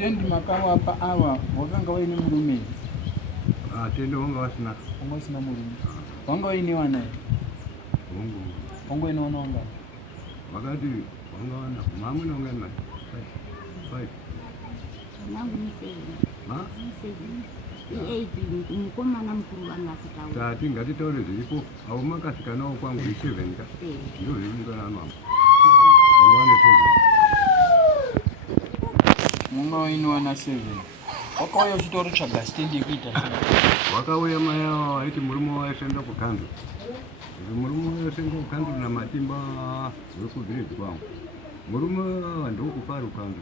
stendi makawa hapa awa wakanga waini murume. Tende wanga wasina. Wanga wasina murume. Wanga waini wana. Wanga waini wana wanga. Wakati wanga wana mamu na wanga na. Bye. Nangu niseni. Ha? Niseni. Mkoma na mkuru wanga sitawu. Tati ngati tole zipo au makasika nao kwangu 7 ka. Ndio ndio na mama. Wanga wana 7. Wanga waini wana 7. Wakauya chitoro chaga stendi kuita. Wakauya maya aiti murumo waisenda kukandu. Murumo waisenda kukandu na matimba uri kuvillage kwangu. Murumo ndikufaru kandu.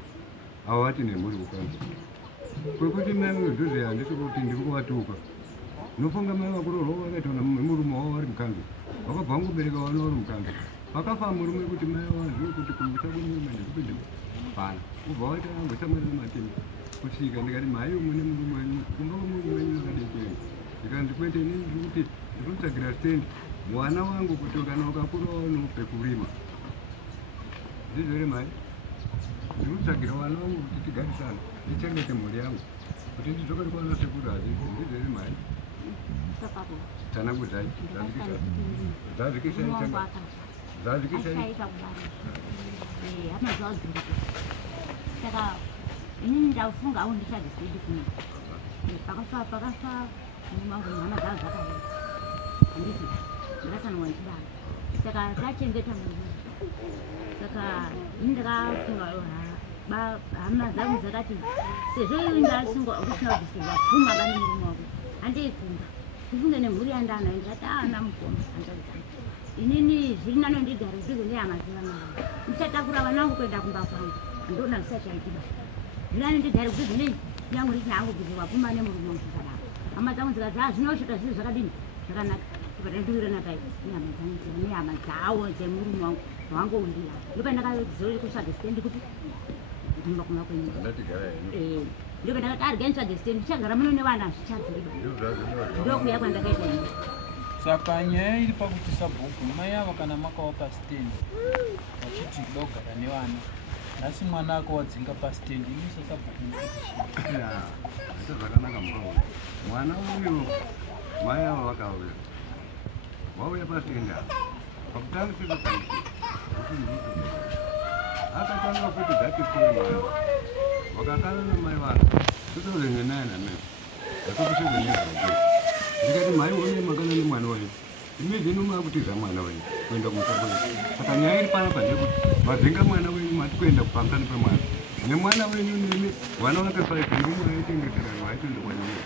Awati nemuri kukandu. Kwekuti mai udhuze handisi kuti ndiri kuvatuka. Unofunga mai vakurorwa vakaitona murumo wavo vari mukandu. Vakabva vangobereka vana vari mukandu. Vakafa murume kuti mai vazive kuti kumisa kunyuma ndikupinda pana. Kubva waita angosamarira matimba. Kusvika ndikati mai mune murume wenyu kumba kwemurume wenyu akadekei. Ndikanzi kwete inini ndiri kuti ndikutsvagira stendi mwana wangu kuti kana ukakura unope kurima. Ndizvo ere mai? Ndikutsvagira mwana wangu kuti tigarisane ndichengete mhuri yangu kuti ndidzoke kwana sekuru hazvisi. Ndizvo ere mai? Tsanangudai zazvikisai saka inini ndafunga au ndichazvisendi kune pakafa mangu hama dzavo dzakavaa handiti ndakasanwa ndichibara saka tachengeta mhuri saka ini ndakafunga hama dzangu dzakati sezvo ndasunga kusina kudhisirwa pfuma vane murume wako handeifunga kufunge nemhuri yandanayo ndikati ana mukoma handaizana inini zviri nano ndigare ndizo nehama dzevanavo ndichatakura vana vangu kuenda kumba kwangu handona zvisachaidiba zvinani ndigare kuti zvinei yangu ndisina hangu kuti wapfuma nemurume wangu zvakadaro hama dzangu dzikati zvinosvika zviri zvakadini zvakanaka kupata ndiwirana pai nehama dzawo dzemurume wangu wangoundira ndopa ndakazori kutsvaga stendi kuti ndimba kumba kwenyu ndopa ndakati argai ntsvage stendi ndichagara muno nevana zvichadziriba ndokuya kwandakaita ini. Saka nyaya iri pakuti sabhuku mai ava kana makawa pastendi vachiti dogara nevana nhasi mwana ako wadzinga pastendi iniso sabhuku ndizvo zvakanaka mukoma. Mwana uyu mai ava vakauya vauya pastendi apa pakutangisira akatanga kuti dhatifoe mwana wakakana namai vana totorengenaye namene akukushezenezvake ndikati mai one makana nemwana wenyu imi zvino makutiza mwana wenyu kuenda kumusakwenyu. Saka nyaya iri panapa ndekuti madzinga mwana wenyu mati kuenda pamusana pemwana nemwana wenyu nemi vana vake 5 ndimwe vaitengeterana vaitondokwanamira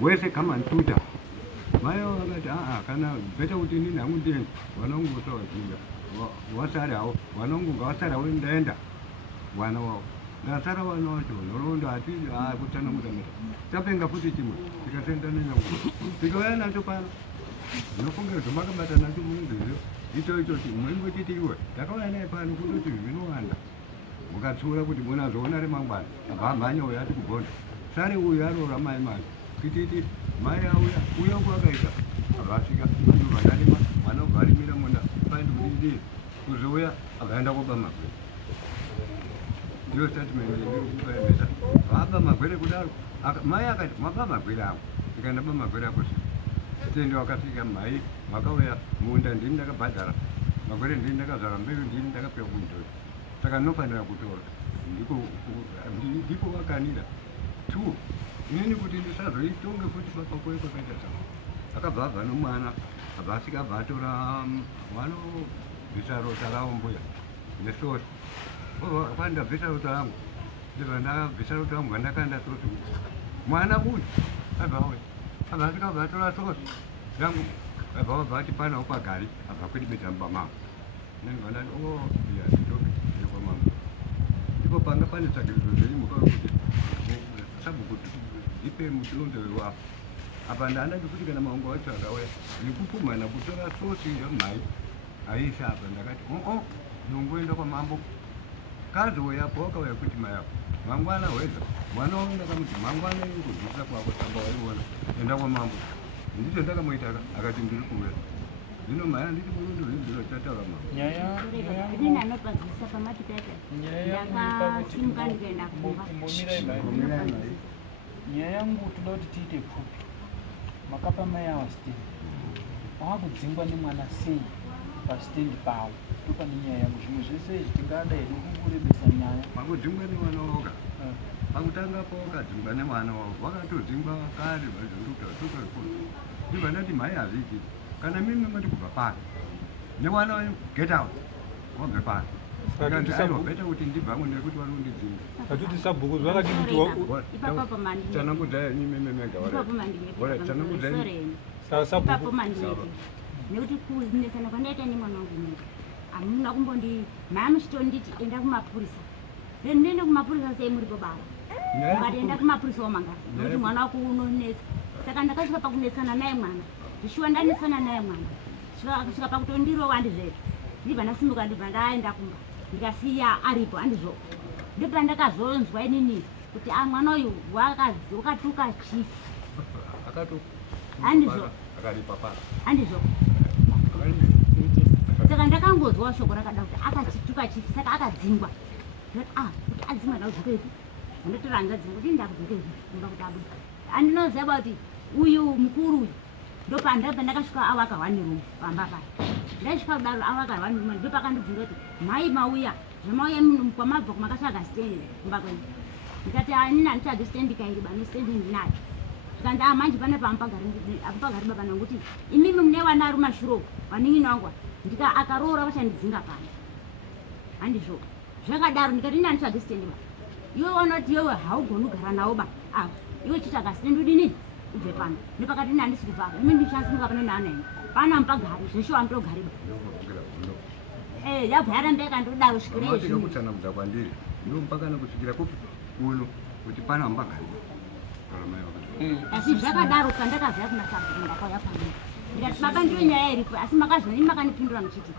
wese kama ntuta mai avo vakati kana beta kuti inini hangu ndiende vana vangu vosavadzinga wasari havo vana vangu ngavasari havo ndaenda vana wavo ngasara vana vacho nhoroondo hati kutsanamudamira tapenga futi chimwe tikasenda nenyangu tikauya nacho pano ndinofunga zvomakabata nacho munozvizvo ichoichoti mwengochiti iwe ndakauya naye pano kundoti zvinowanda mukatsiura kuti munazoona remangwana abva uya ati kugonda sare uyu aroora mai mai kititi mai auya uya uko akaita avasvika vandarima mwana ubvarimira munda paindi kudii kuzouya akaenda koba magwere ndiyo statement ndikukaemesa vaba magwere kudaro mai akati maba magwere ako ikaenda ba magwere ako stendi wakasvika mai makauya munda ndini ndakabhadhara magwere ndini ndakazvara mbeu ndini ndakapiwa kumutoti saka ndinofanira kutora ndipo wakanira 2 inini kuti ndisazoitonge futi papakoe kwakaita saa akabva abva nomwana abva asvika abva atora wano bvisa rota ravo mbuya nesosi pandabvisa rota rangu ndibva ndabvisa rota rangu vandakanda sosi mwana uyu abva uya abva asvika abva atora sosi rangu abva wabva ati panawo pagari abva kudibeta mubamama nendivandati iya nditoke nekwamama ipo panga pane tsvagiridzo zveimuka kuti sabhukuti ipe muchilondo wewavo apa ndaandati kuti kana maungo wacho akauya nekupumhana kutora sosi yamai aisa apa ndakati nongoenda kwamambo kazoyapo wakauya kuti mayako mangwana wega mwana wangu ndakamuti mangwana ingodzisa kwako saka waiona enda kwamambo ndicho ndakamuita akati ndiri kuuya Zvino mai handiti murundo zvinziro chataura mama. Ini anopadzisa pamati pete. Ndakasimuka ndikaenda kumba. Nyaya yangu toda kuti tiite pfupi. Makapa mai avasitendi. Vakudzingwa nemwana sei pasitendi pawo. Topane nyaya yangu zvimwe zvese izvi tingada hedu kungorebesa nyaya. Pakudzingwa nemwana wako. Pakutanga pakadzingwa nemwana wako. Wakatodzingwa kare vazondoka totorekona. Ndibva ndati mai hazviki. Kana mimi mati kubva pano. Nemwana wangu get out. Wabve pano. Beta kuti ndibvangu nekuti vanondidzinga. Hatuti sabhuku zvakati kuti ipapo mandi. Chanakudhaya nyime mega wala. Ipapo mandi. Wala chanakudhaya. Sawa sabhuku. Ipapo mandi. Nekuti kuzinesana kwandeta nemwana wangu mimi. Amuna kumbondi mama chitonditi enda kumapurisa. Nende kumapurisa sei muri baba. Ngaenda kumapurisa omanga. Nekuti mwana wako unonesa. Saka ndakasvika pakunetsana naye mwana. Ndishuwa ndanesana naye mwana. Svika pakutondiro wandizve. Ndibva ndasimuka ndibva ndaenda kumba. Ndikasiya aripo andizvo. Ndibva ndakazonzwa inini kuti mwana uyu wakatuka chifu. Akatuka. Andizvo. Akaripa pa. Andizvo. Saka ndakangodzwa shoko rakada kuti akachituka chifu saka akadzingwa. Kuti adzingwa ndaudzokeipi. Ndotora ndadzingwa kuti ndakudzokepi. Kumba kuti abuda. Andinoziva kuti uyu mukuru uyu. Ndopandabva ndakasvika awaka 1 room pamba paya. Ndasvika kudaro awaka 1 room ndopakandibvunza kuti mai mauya zvamauya kwamabva kumakasvaga stendi kumba kwenu. Ndikati inini handitsvage stendi kairi bani stendi ndinayo. Zvikanda manje pane pagari baba nangu kuti imimi mune wana ari mashuro waning'ina wangu ndika akaroora vachandidzinga pano. Handizvo zvakadaro ndikati inini handitsvage stendi ba. Iwe wanoti iwe haugoni kugara nawo ba. Iwe chitsvaga stendi udini? Ubve pano. Ndipakati inini handisi kubva. Imini ndichasimuka pane nana ine. Pana mpagari zvesho andogariba. Yabva yarambeka ndodaro svikire izvi. Ndinotika kutsana kudza kwandiri. Ndompakana kusvikira kupi kuno kuti pana mpagari. Asi zvakadaro pandakaziva kuna sabhuku ndakauya pano. Ndikati baba ndiyo nyaya iripo asi makazvini makanipindura muchiti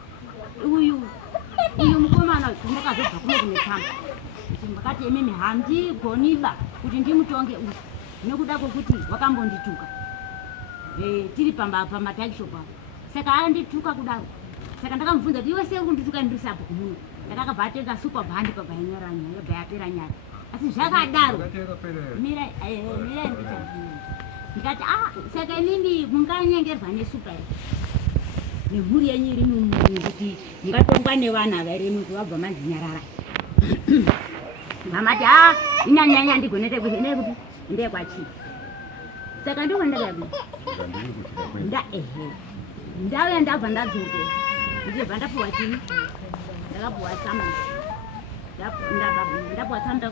uyu mukomana ndakazobva kuno kunetsamba. Makati imimi handigoniba kuti ndimutonge uyu. Nekuda kwokuti wakambondituka. Tiri pamatakishop apo. Saka andituka kudaro. Saka ndakamubvunza kuti iwe sei kundituka ndiri sabhuku muno. Ndakabva atenga super band pabva nyara nyaya yabva yapera nyara. Asi zvakadaro. Mira ndikati saka inini munganyengerwa nesupa here. Nemhuri yenyu iri mumuri kuti mungatongwa nevana vairi kuti wabva manzinyarara. Mamati inyanyanya ndigonete kuti nekuti ndekwachi. Saka ndiko ndakabva. Ndauya ndabva ndadzoke. Ndibva ndapuwa chini. Ndakapuwa tsamba. Ndapuwa tsamba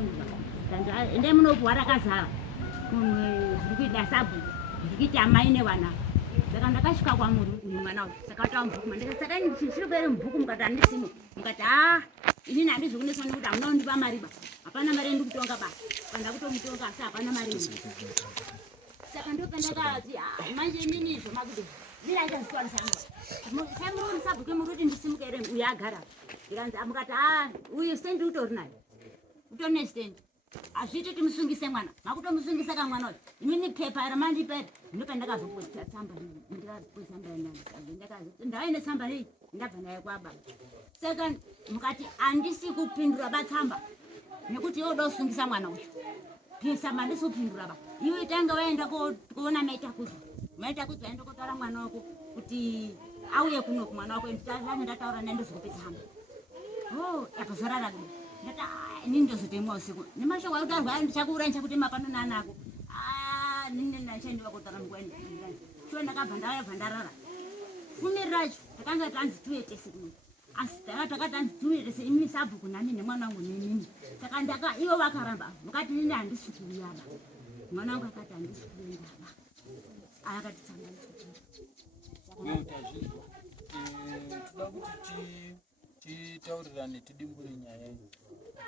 ende munopuwa rakazara. Zviri kuita sabhuku. Zviri kuita amai nevana. Saka ndakasvika kwamuri uyu mwana uyu. Saka watawa mubhuku mandika. Saka ndiri kuere mubhuku mukati handisimo. Mukati inini handizvi kuneswa nekuti hamuna kundipa mariba. Hapana mari ndikutonga basa. Pandakutomutonga asi hapana mari. Saka ndopandakati manje inini izvo makuti mira ichazitwa ndisangu. Samuri sabhuku muruti ndisimuke ere uyu agara. Ndikanzi mukati uyu stendi utori naye. Utori nestendi. Azviiti timusungise mwana. Makutomusungisa kamwana uyu. Inini pepa ramandipeta. Ndopandakazopuwa tsamba. Ndikapuwa tsamba yangu. Ndaine tsamba iyi ndabva naye kwababa. Saka mukati handisi kupindura batsamba. Nekuti yoda kusungisa mwana uyu. Pisa mandisi kupindura ba. Iwe tanga waenda kuona maitakudzwa. Maitakudzwa aenda kutaura mwana wako kuti auye kuno kumwana wako ndataura nandizikupe tsamba. Yakazorara kuno. Ndata inini ndozotemwa usiku. Nemashoko akutarwa ndichakuuraya kuti pano nanako. Nini ndachandiwa kutaura mngwani. Sho ndakabva ndayabva ndarara. Fumi racho takanga tanzi tuete siku. Asi takati anditumire imini sabhuku nami nemwana wangu nenini. Saka ivo vakaramba. Mukati nini handisi kuyaba. Mwana wangu akati handisi kuyaba. Akati tsamba utazvizwa. Toda kuti titaurirane tidimbure nyaya iyi.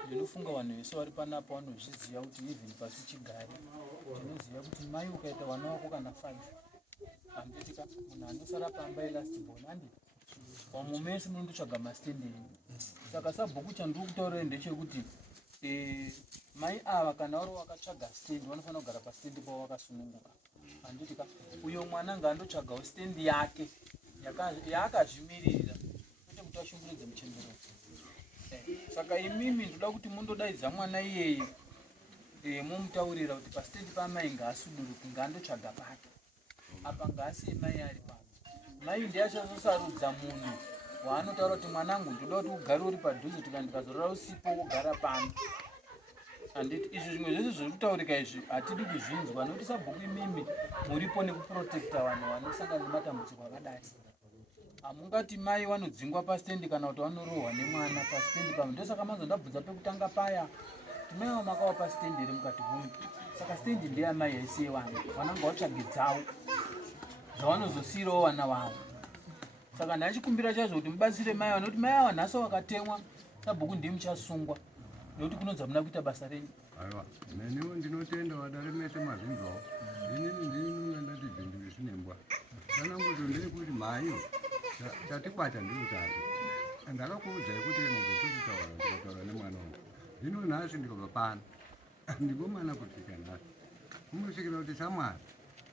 Ndinofunga vanhu vese vari panapa vanozviziva kuti even pasi chigare. Tinoziva kuti mai ukaita vana vako kana 5. Handitika munhu anosara pamba elast born handi. Wamumesi munondotsvaga mastendi enyu. Saka sabhuku chandiri kutaura ndechekuti mai ava kana vari wakatsvaga stendi vanofanira kugara pastendi pavo vakasununguka. Handitika uyo mwana ngaandotsvagawo stendi yake yaakazvimirira kwete kuti ashunguridze muchemberedzi. Saka imimi ndoda kuti mundodaidza mwana iyeye mumutaurira kuti pasitendi pamai ngaasuduruke, ngaandotsvaga pake apa, ngaasiye mai ari pano. Mai ndiye achazosarudza munhu waanotaura kuti mwanangu ndoda kuti ugare uri padhuze, tikandikazorora usipo wogara pano. Handiti izvi zvimwe zvese zviri kutaurika izvi hatidi kuzvinzwa, nokuti sabhuku imimi muripo nekuprotekta vanhu vanosangana nematambudziko akadai. Hamungati mai vanodzingwa pasitendi kana kuti vanorohwa nemwana pasitendi pamwe. Ndosaka manzo ndabvunza pekutanga paya kuti mai vamakawa pasitendi iri mukati kunge. Saka sitendi ndeyamai yaisiye vana, vana ngavatsvage dzavo dzavanozosiyirawo vana vavo. Saka ndachikumbira chaizvo kuti mubatsire mai ava, nokuti mai ava nhasi vakatemwa sabhuku ndimi muchasungwa, nokuti kunonzi muna kuita basa renyu. Aiwa, neniwo ndinotenda vadaremete mazvinzwawo. Inini ndinonga ndati zvinhu zvisinembwa. Kana nguzo ndeyekuti maiyo tatikwata ndiro tati. Ndakakuudzai kuti ndikutaura ndikataura nemwana wangu. Zvino nhasi ndikabva pano. Ndingomana kusvika nhasi. Kunosvikira kuti Samwari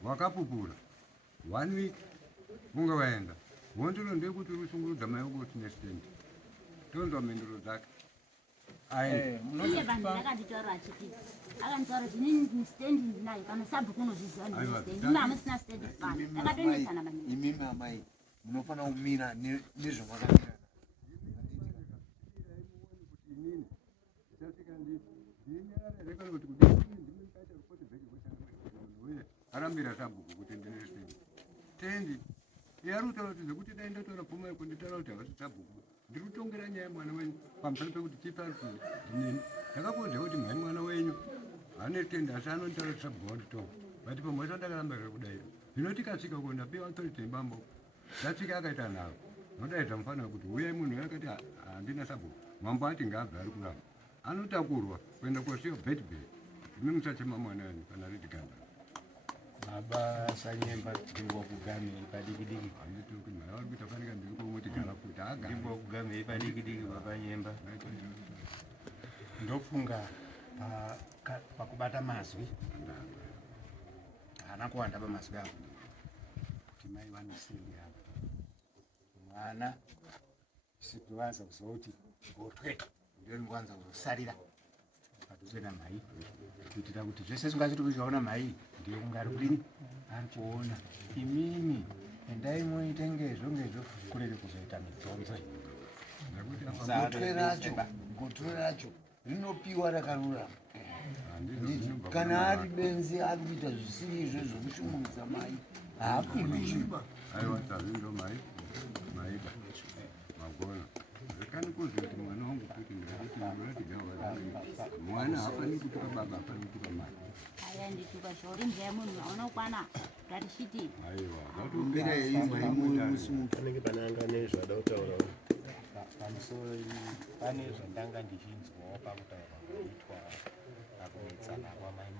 wakapupura 1 week unge waenda. Wondino ndeyekuti rusungurudza mai wako kuti nesitendi. Tonzwa mhinduro dzake. Iye vanhu vakanditaura achiti akanitaura kuti inini sitendi ndinayo kana sabhuku unozviziva ndisitendi, imi hamusina sitendi pano. Takatonesana maningi. Imimi amai munofanira kumira nezvamakamira. Arambira sabhuku kuti ndine sitendi. Tendi yarutaura kuti zvekuti dai ndataura pfuma yekunditaura kuti havasi sabhuku. Ndiri kutongera nyaya yemwana wenyu pamusoro pekuti chipi ari kuita. Ndakakuudza kuti mhai mwana wenyu haane sitendi asi anonitaura kuti sabhuku wanditonga. Vati pamwe ndakaramba kudaira. Zvino tikasvika kundapiwa authority nebambo. Tasvika akaita nharo. Nodaidza mufana wekuti uyai munhu yakati handina sabhuku. Mambo ati ngaabve ari kuramba. Anotakurwa kuenda kosiwa Betbay. Imi musachema mwana wenyu kana riti ganda. Baba Sanyemba ndingwa kugamei padikidiki. Handiti kuti mwana wari kuita fanika ndiri kumoti gara futi aga. Ndingwa kugamei padikidiki Baba Nyemba. Ndofunga pakubata mazwi. Hana kuwanda pamazwi avo. Kuti mai vanosindi apa. Mwana sikuvaza kuzoti gotwe. Ndiyo ndikwanza kuzosarira. Padhuze namai. Kuitira kuti zvese zvingazviri kuchiona mai ndiyo kungari kudini ari kuona. Imini endai muite ngezvo kurere kuzoita midzonzo. Gotwe racho rinopiwa rakarurama. Kana ari benzi ari kuita zvisiri izvozvo kushungurudza mai haakuzvi. Aiwa tazvindo mai maida magona. Zvekani kuziva kuti mwana wangu kuti ndikuti ndinoti gawa mwana hafani kutuka baba hafani kutuka mai. Aya ndituka shori mzee munhu aunokwana ngatishiti. Aiwa Mbira yeimwe musimuka. Panenge pananga nezvada kutaura. Pamusoro pane zvandanga ndichinzwawo pakutaura kuitwa pakuedzana kwamai.